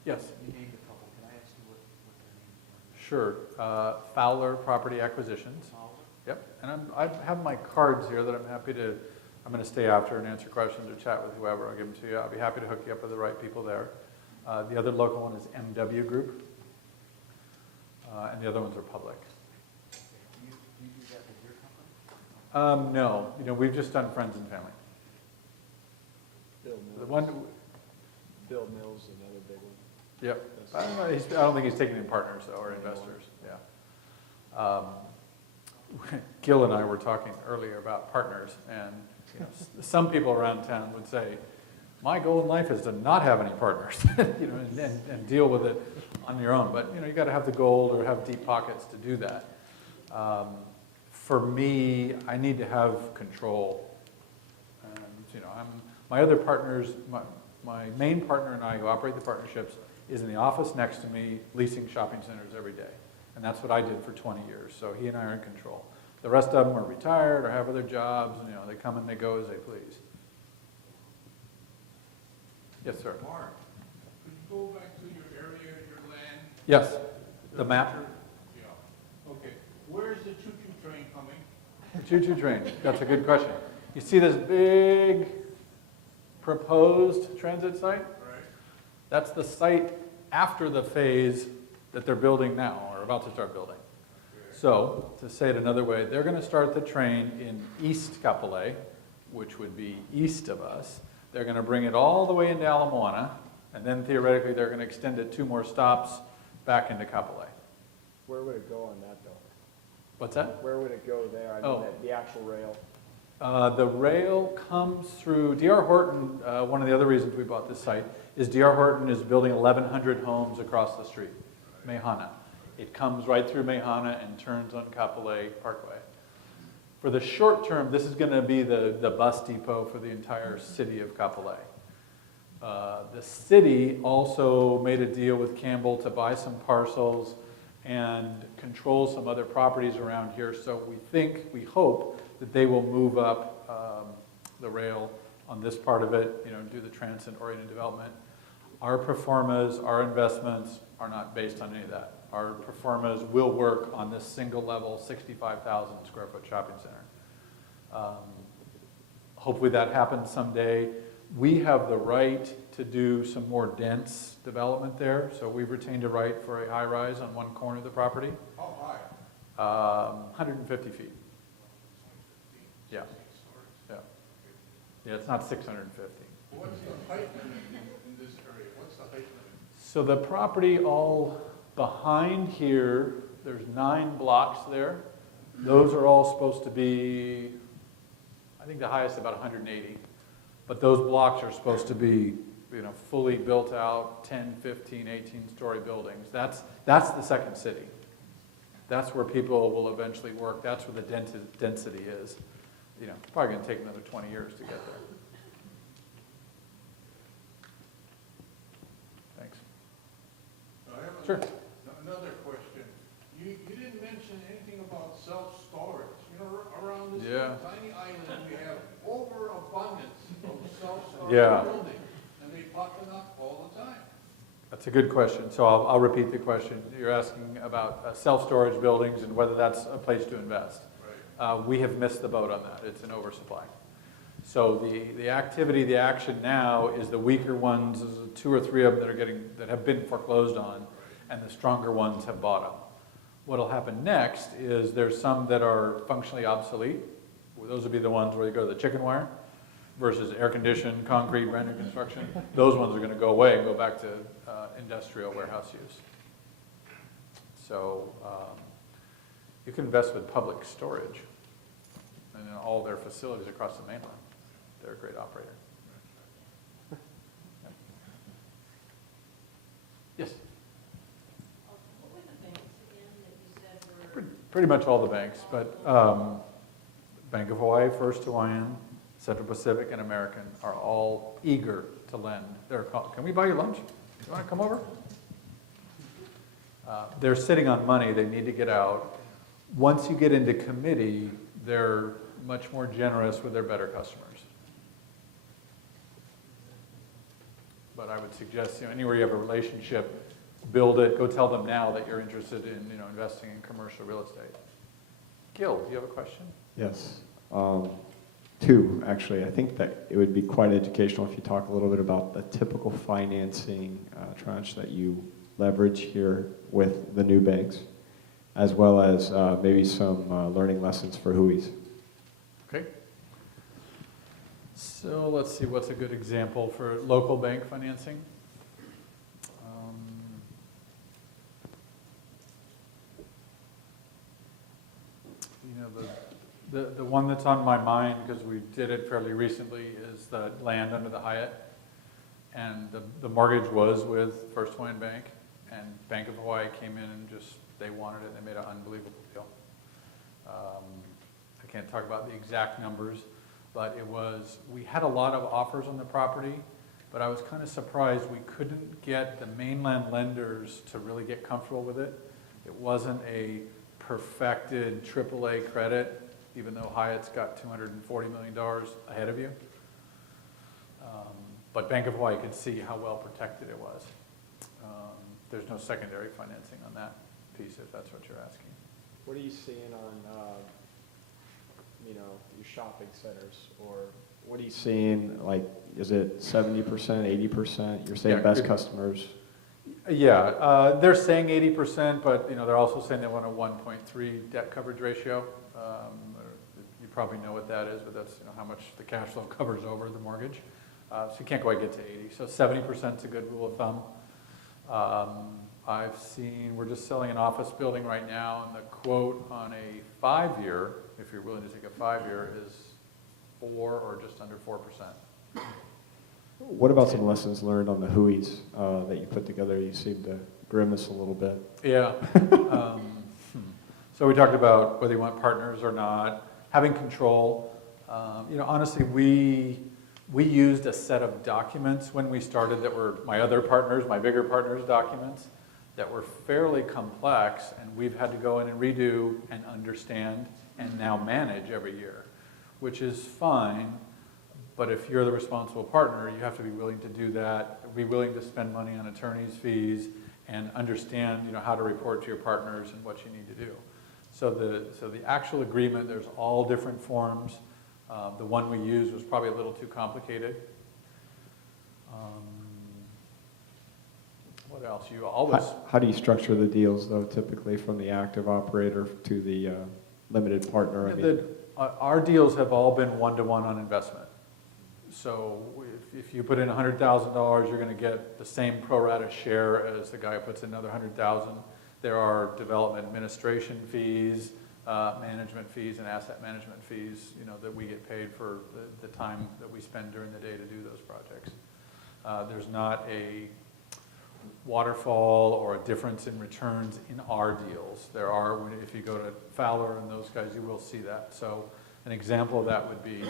Yes. You named a couple. Can I ask you what their names were? Sure. Fowler Property Acquisitions. Fowler? Yep. And I have my cards here that I'm going to stay after and answer questions or chat with whoever. I'll give them to you. I'll be happy to hook you up with the right people there. The other local one is MW Group. And the other ones are public. Okay. Do you do that with your company? No. You know, we've just done friends and family. Bill The Mills. one, Bill Mills, another big one. yep. I don't think he's taking in partners, though, or investors. Yeah. Gil and I were talking earlier about partners, and you know, some people around town would say, my goal in life is to not have any partners, you know, and deal with it on your own. But you know, you got to have the gold or have deep pockets to do that. For me, I need to have control. And you know, my other partners, my main partner and I, who operate the partnerships, is in the office next to me, leasing shopping centers every day. And that's what I did for 20 years, so he and I are in control. The rest of them are retired or have other jobs, and they come and they go as they please. Yes, sir. Mark, could you go back to your area, your land? Yes, the map. Yeah. Okay. Where's the choo-choo train coming? Choo-choo train, that's a good question. You see this big proposed transit site? Right. That's the site after the phase that they're building now, or about to start building. So, to say it another way, they're going to start the train in East Kapolei, which would be east of us. They're going to bring it all the way into Ala Moana, and then theoretically they're going to extend it 2 more stops back into Kapolei. Where would it go on that though? What's that? Where would it go there? I mean, Oh. the actual rail. The rail comes through, D.R. Horton, one of the other reasons we bought this site, is D.R. Horton is building 1,100 homes across the street, Mehana. It comes right through Mehana and turns on Kapolei Parkway. For the short term, this is going to be the bus depot for the entire city of Kapolei. The city also made a deal with Campbell to buy some parcels and control some other properties around here. So we hope that they will move up the rail on this part of it, do the transit-oriented development. Our performas, our investments are not based on any of that. Our performas will work on this single-level 65,000 square foot shopping center. Hopefully that happens someday. We have the right to do some more dense development there, so we've retained a right for a high-rise on one corner of the property. How high? 150 feet. Yeah. Yeah. Yeah, it's not 650. What's the height limit in this area? What's the height limit? So the property all behind here, there's 9 blocks there. Those are all supposed to be, I think the highest about 180. But those blocks are supposed to be, fully built out, 10, 15, 18-story buildings. That's the second city. That's where people will eventually work. That's where the density is. It's probably going to take another 20 years to get there. Thanks. I have Sure. Another question. You didn't mention anything about self-storage. Around this tiny island, we have overabundance of self-storage buildings, and they popping up all the time. That's a good question. So I'll repeat the question. You're asking about self-storage buildings and whether that's a place to invest. Right. We have missed the boat on that. It's an oversupply. So the activity, the action now is the weaker ones, there's 2 or 3 of them that have been foreclosed on, and the stronger ones have bought them. What'll happen next is there's some that are functionally obsolete. Well, those would be the ones where you go to the chicken wire versus air-conditioned, concrete, brand new construction. Those ones are going to go away and go back to industrial warehouse use. So you can invest with Public Storage and in all their facilities across the mainland. They're a great operator. Yes? What were the banks again that you said were? Pretty much all the banks, but Bank of Hawaii, First Hawaiian, Central Pacific, and American are all eager to lend. Can we buy you lunch? You want to come over? They're sitting on money. They need to get out. Once you get into committee, they're much more generous with their better customers. But I would suggest, anywhere you have a relationship, build it. Go tell them now that you're interested in, investing in commercial real estate. Gil, do you have a question? Yes. 2, actually. I think that it would be quite educational if you talk a little bit about the typical financing tranche that you leverage here with the new banks, as well as maybe some learning lessons for HUIs. Okay. So let's see, what's a good example for local bank financing? The one that's on my mind, because we did it fairly recently, is the land under the Hyatt. And the mortgage was with First Hawaiian Bank, and Bank of Hawaii came in and they wanted it, and they made an unbelievable deal. I can't talk about the exact numbers, but we had a lot of offers on the property, but I was kind of surprised we couldn't get the mainland lenders to really get comfortable with it. It wasn't a perfected AAA credit, even though Hyatt's got $240 million ahead of you. But Bank of Hawaii could see how well protected it was. There's no secondary financing on that piece, if that's what you're asking. What are you seeing on, your shopping centers, or what are you seeing? Seeing, like, is it 70%, 80%? You're saying Yeah, best good. customers. Yeah, they're saying 80%, but they're also saying they want a 1.3 debt coverage ratio. You probably know what that is, but that's how much the cash flow covers over the mortgage. So you can't quite get to 80. So 70% is a good rule of thumb. I've seen, we're just selling an office building right now, and the quote on a 5-year, if you're willing to take a 5-year, is 4 or just under 4%. What about some lessons learned on the HUIs that you put together? You seem to grimace a little bit. Yeah. So we talked about whether you want partners or not, having control. Honestly, we used a set of documents when we started that were my other partners, my bigger partners' documents, that were fairly complex, and we've had to go in and redo and understand and now manage every year, which is fine. But if you're the responsible partner, you have to be willing to do that, be willing to spend money on attorney's fees, and understand how to report to your partners and what you need to do. So the actual agreement, there's all different forms. The one we used was probably a little too complicated. What else? You always... How do you structure the deals, though, typically from the active operator to the limited partner? I mean, Our deals have all been one-to-one on investment. So if you put in $100,000, you're going to get the same pro rata share as the guy who puts in another $100,000. There are development administration fees, management fees, and asset management fees, that we get paid for the time that we spend during the day to do those projects. There's not a waterfall or a difference in returns in our deals. There are, if you go to Fowler and those guys, you will see that. So an example of that would be,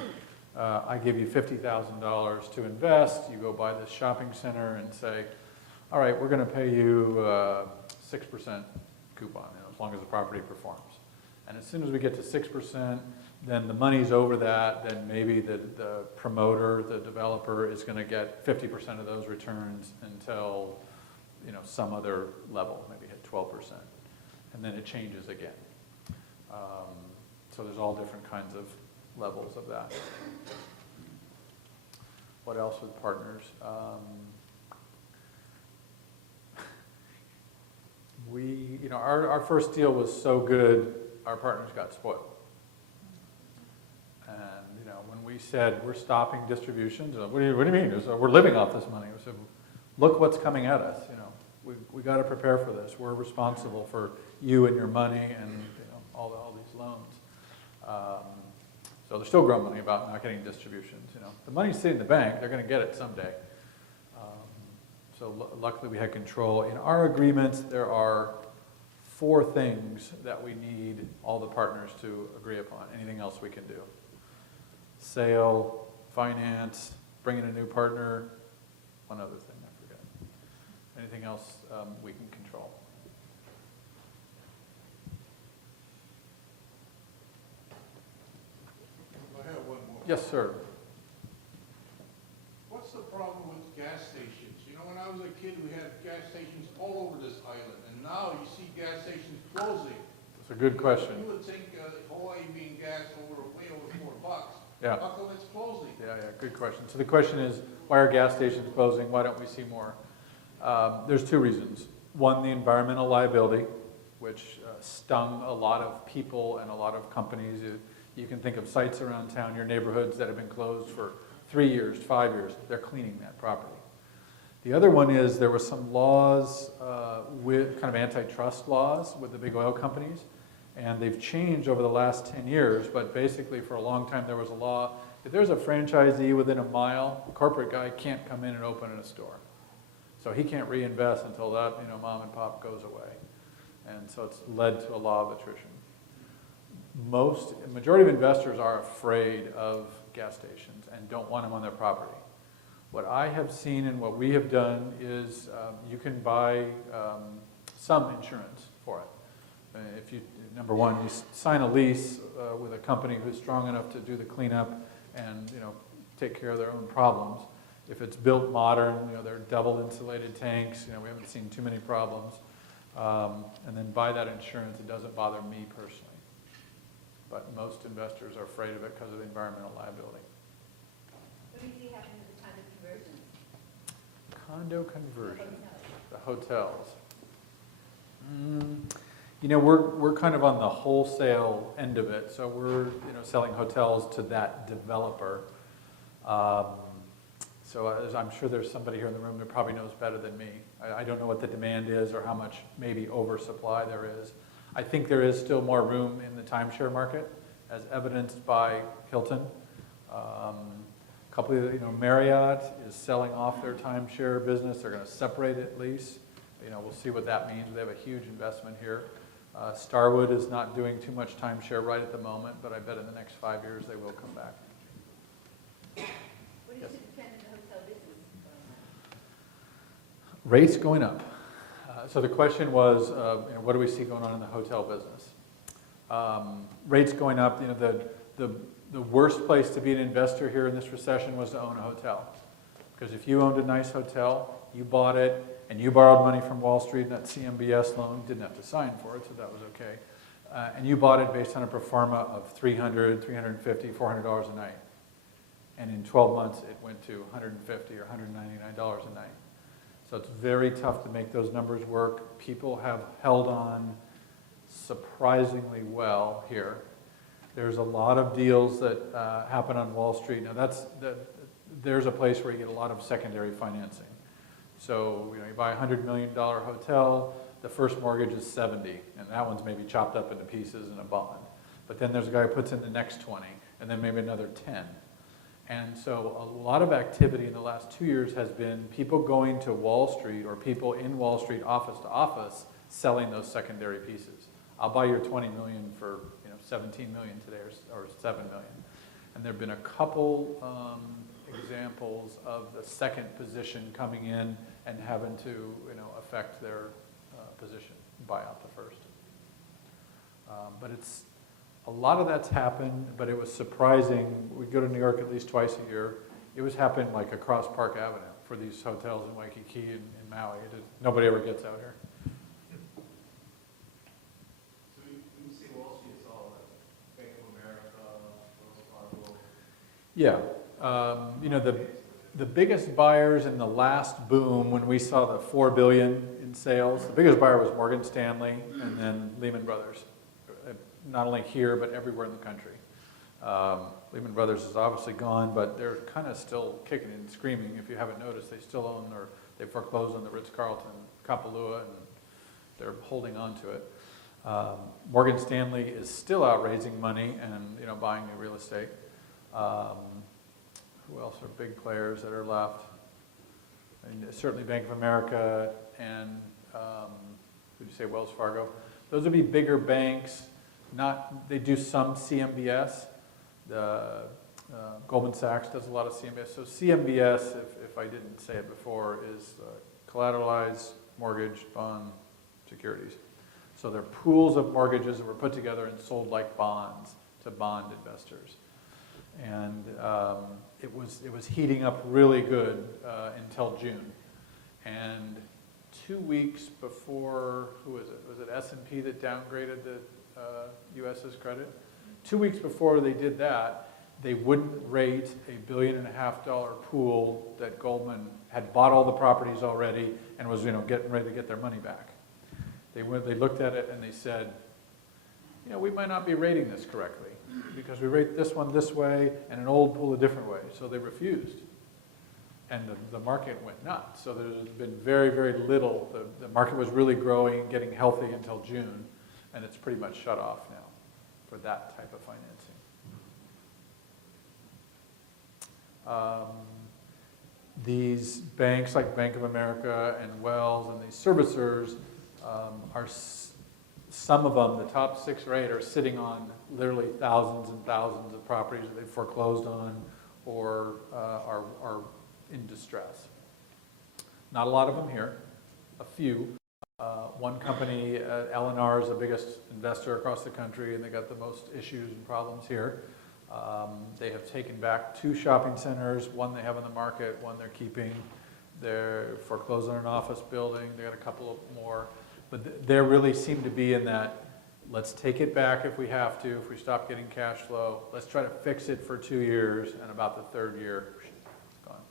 I give you $50,000 to invest, you go buy this shopping center and say, all right, we're going to pay you 6% coupon, as long as the property performs. And as soon as we get to 6%, then the money's over that, then maybe the promoter, the developer, is going to get 50% of those returns until some other level, maybe hit 12%. And then it changes again. So there's all different kinds of levels of that. What else with partners? Our first deal was so good, our partners got spoiled. And when we said we're stopping distributions, what do you mean? We're living off this money. We said, look what's coming at us. We got to prepare for this. We're responsible for you and your money and all these loans. So they're still grumbling about not getting distributions. The money's sitting in the bank. They're going to get it someday. So luckily we had control. In our agreements, there are 4 things that we need all the partners to agree upon. Anything else we can do? Sale, finance, bring in a new partner, one other thing I forgot. Anything else we can control? I have one more. Yes, sir. What's the problem with gas stations? When I was a kid, we had gas stations all over this island, and now you see gas stations closing. That's a good question. You would think Hawaii being gas way over $4. Yeah. How come it's closing? Yeah, good question. So the question is, why are gas stations closing? Why don't we see more? There's 2 reasons. One, the environmental liability, which stung a lot of people and a lot of companies. You can think of sites around town, your neighborhoods that have been closed for 3 years, 5 years. They're cleaning that property. The other one is there were some laws, with kind of antitrust laws with the big oil companies, and they've changed over the last 10 years, but basically for a long time there was a law, if there's a franchisee within a mile, a corporate guy can't come in and open a store. So he can't reinvest until that, mom and pop goes away. And so it's led to a law of attrition. Majority of investors are afraid of gas stations and don't want them on their property. What I have seen and what we have done is you can buy some insurance for it. If you, number one, you sign a lease with a company who's strong enough to do the cleanup and, take care of their own problems. If it's built modern, they're double insulated tanks, we haven't seen too many problems. And then buy that insurance, it doesn't bother me personally. But most investors are afraid of it because of the environmental liability. What do you see happening at the time of conversion? Condo conversion, Hotels. the hotels. We're kind of on the wholesale end of it, so we're selling hotels to that developer. So I'm sure there's somebody here in the room that probably knows better than me. I don't know what the demand is or how much maybe oversupply there is. I think there is still more room in the timeshare market, as evidenced by Hilton. Couple of, Marriott is selling off their timeshare business. They're going to separate it, Lease. We'll see what that means. They have a huge investment here. Starwood is not doing too much timeshare right at the moment, but I bet in the next 5 years they will come back. What do you see the trend in the hotel business going on? Rates going up. So the question was, what do we see going on in the hotel business? Rates going up. The worst place to be an investor here in this recession was to own a hotel, because if you owned a nice hotel, you bought it, and you borrowed money from Wall Street, and that CMBS loan, didn't have to sign for it, so that was okay. And you bought it based on a pro forma of $300, $350, $400 a night. And in 12 months, it went to $150 or $199 a night. So it's very tough to make those numbers work. People have held on surprisingly well here. There's a lot of deals that happen on Wall Street. Now there's a place where you get a lot of secondary financing. So you buy a $100 million hotel, the first mortgage is 70, and that one's maybe chopped up into pieces in a bond. But then there's a guy who puts in the next 20, and then maybe another 10. And so a lot of activity in the last 2 years has been people going to Wall Street or people in Wall Street office to office selling those secondary pieces. I'll buy your 20 million for 17 million today or 7 million. And there have been a couple examples of the second position coming in and having to affect their position, buy out the first. But a lot of that's happened, but it was surprising. We go to New York at least twice a year. It was happening like across Park Avenue for these hotels in Waikiki and in Maui. Nobody ever gets out here. So when you say Wall Street, it's all like Bank of America, Wells Fargo. Yeah. The biggest buyers in the last boom, when we saw the $4 billion in sales, the biggest buyer was Morgan Stanley and then Lehman Brothers. Not only here, but everywhere in the country. Lehman Brothers is obviously gone, but they're kind of still kicking and screaming. If you haven't noticed, they still own, or they foreclosed on the Ritz-Carlton, Kapalua, and they're holding on to it. Morgan Stanley is still out raising money and buying new real estate. Who else are big players that are left? And certainly Bank of America and who did you say, Wells Fargo? Those would be bigger banks. They do some CMBS. Goldman Sachs does a lot of CMBS. So CMBS, if I didn't say it before, is collateralized mortgage bond securities. So they're pools of mortgages that were put together and sold like bonds to bond investors. And it was heating up really good until June. And 2 weeks before, who was it? Was it S&P that downgraded the US's credit? 2 weeks before they did that, they wouldn't rate $1.5 billion pool that Goldman had bought all the properties already and was getting ready to get their money back. They looked at it and they said, we might not be rating this correctly because we rate this one this way and an old pool a different way. So they refused. And the market went nuts. So there's been very, very little. The market was really growing, getting healthy until June, and it's pretty much shut off now for that type of financing. These banks like Bank of America and Wells and these servicers are, some of them, the top 6 or 8, are sitting on literally thousands and thousands of properties that they've foreclosed on or are in distress. Not a lot of them here, a few. One company, L&R, is the biggest investor across the country, and they got the most issues and problems here. They have taken back 2 shopping centers, one they have on the market, one they're keeping. They're foreclosed on an office building, they got a couple of more. But they really seem to be in that, let's take it back if we have to, if we stop getting cash flow. Let's try to fix it for 2 years, and about the 3rd year, it's gone.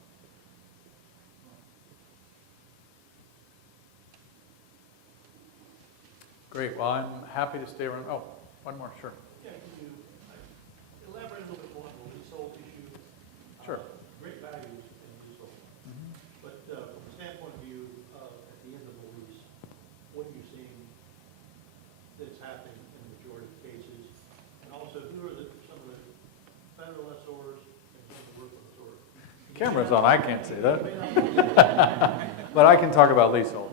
Great, well, I'm happy to stay around. Oh, one more, sure. Yeah, can you elaborate a little bit more on the leasehold issue? Sure. Great values in leasehold. But from the standpoint of view, at the end of the lease, what are you seeing that's happening in the majority of cases? And also, who are some of the federal lessors and some of the roof lessors? Camera's on, I can't say that. But I can talk about leasehold.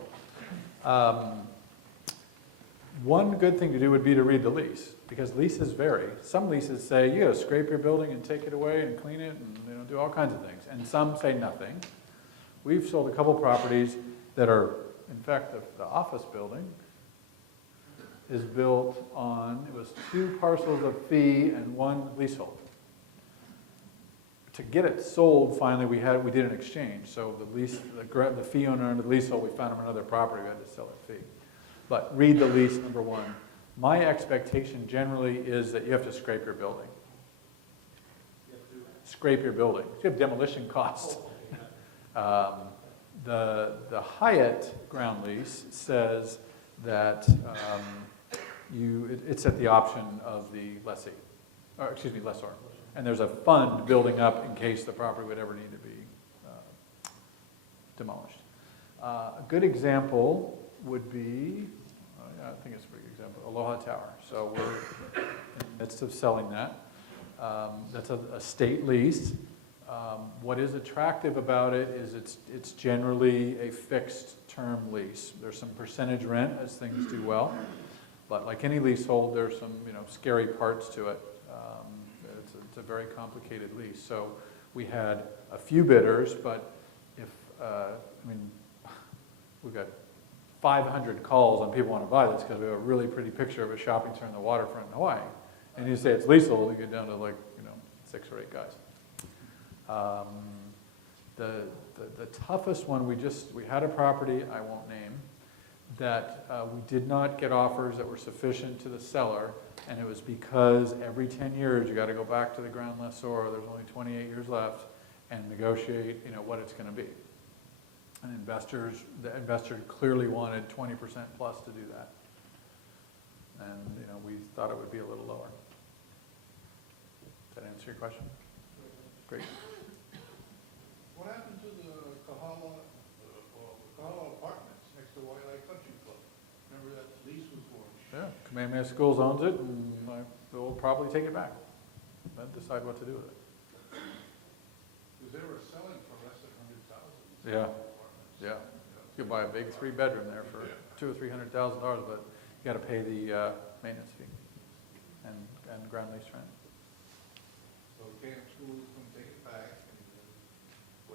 One good thing to do would be to read the lease, because leases vary. Some leases say you gotta scrape your building and take it away and clean it and do all kinds of things. And some say nothing. We've sold a couple properties that are, in fact, the office building is built on, it was 2 parcels of fee and 1 leasehold. To get it sold, finally, we did an exchange. So the fee owner and the leasehold, we found him another property, we had to sell it fee. But read the lease, number 1. My expectation generally is that you have to scrape your building. Scrape your building. You have demolition costs. The Hyatt ground lease says that it's at the option of the lessee, or excuse me, lessor. And there's a fund building up in case the property would ever need to be demolished. A good example would be, I think it's a big example, Aloha Tower. So we're in the midst of selling that. That's a state lease. What is attractive about it is it's generally a fixed term lease. There's some percentage rent as things do well, but like any leasehold, there's some scary parts to it. It's a very complicated lease. So we had a few bidders, but we've got 500 calls on people want to buy this because we have a really pretty picture of a shopping center in the waterfront in Hawaii. And you say it's leasehold, you get down to 6 or 8 guys. The toughest one, we had a property, I won't name, that we did not get offers that were sufficient to the seller, and it was because every 10 years you got to go back to the ground lessor, there's only 28 years left, and negotiate what it's going to be. And the investor clearly wanted 20% plus to do that. And we thought it would be a little lower. Does that answer your question? Great. What happened to the Kahala Apartments next to Waialae Country Club? Remember that lease was going? Yeah, Kamehameha Schools owns it, and they'll probably take it back. Then decide what to do with it. Because they were selling for less than 100,000. Yeah. Yeah, you could buy a big 3-bedroom there for $200,000 or $300,000, but you got to pay the maintenance fee and ground lease rent. So can't schools come take it back?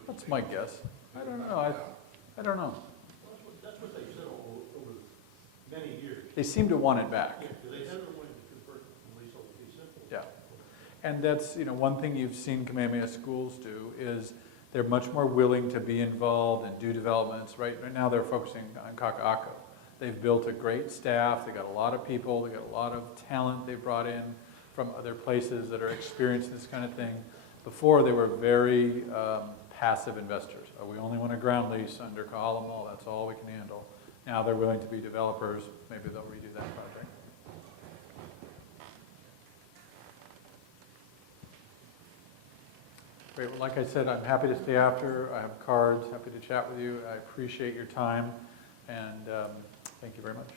That's my guess. I don't know. I don't know. That's what they said over many years. They seem to want it back. Yeah, because they never wanted to convert from leasehold to fee simple. Yeah, and that's one thing you've seen Kamehameha Schools do is they're much more willing to be involved and do developments. Right now they're focusing on Kaka'ako. They've built a great staff, they got a lot of people, they got a lot of talent they brought in from other places that are experienced in this kind of thing. Before they were very passive investors. We only want a ground lease under Kahala Mall, that's all we can handle. Now they're willing to be developers, maybe they'll redo that project. Great, well, like I said, I'm happy to stay after. I have cards, happy to chat with you. I appreciate your time, and thank you very much.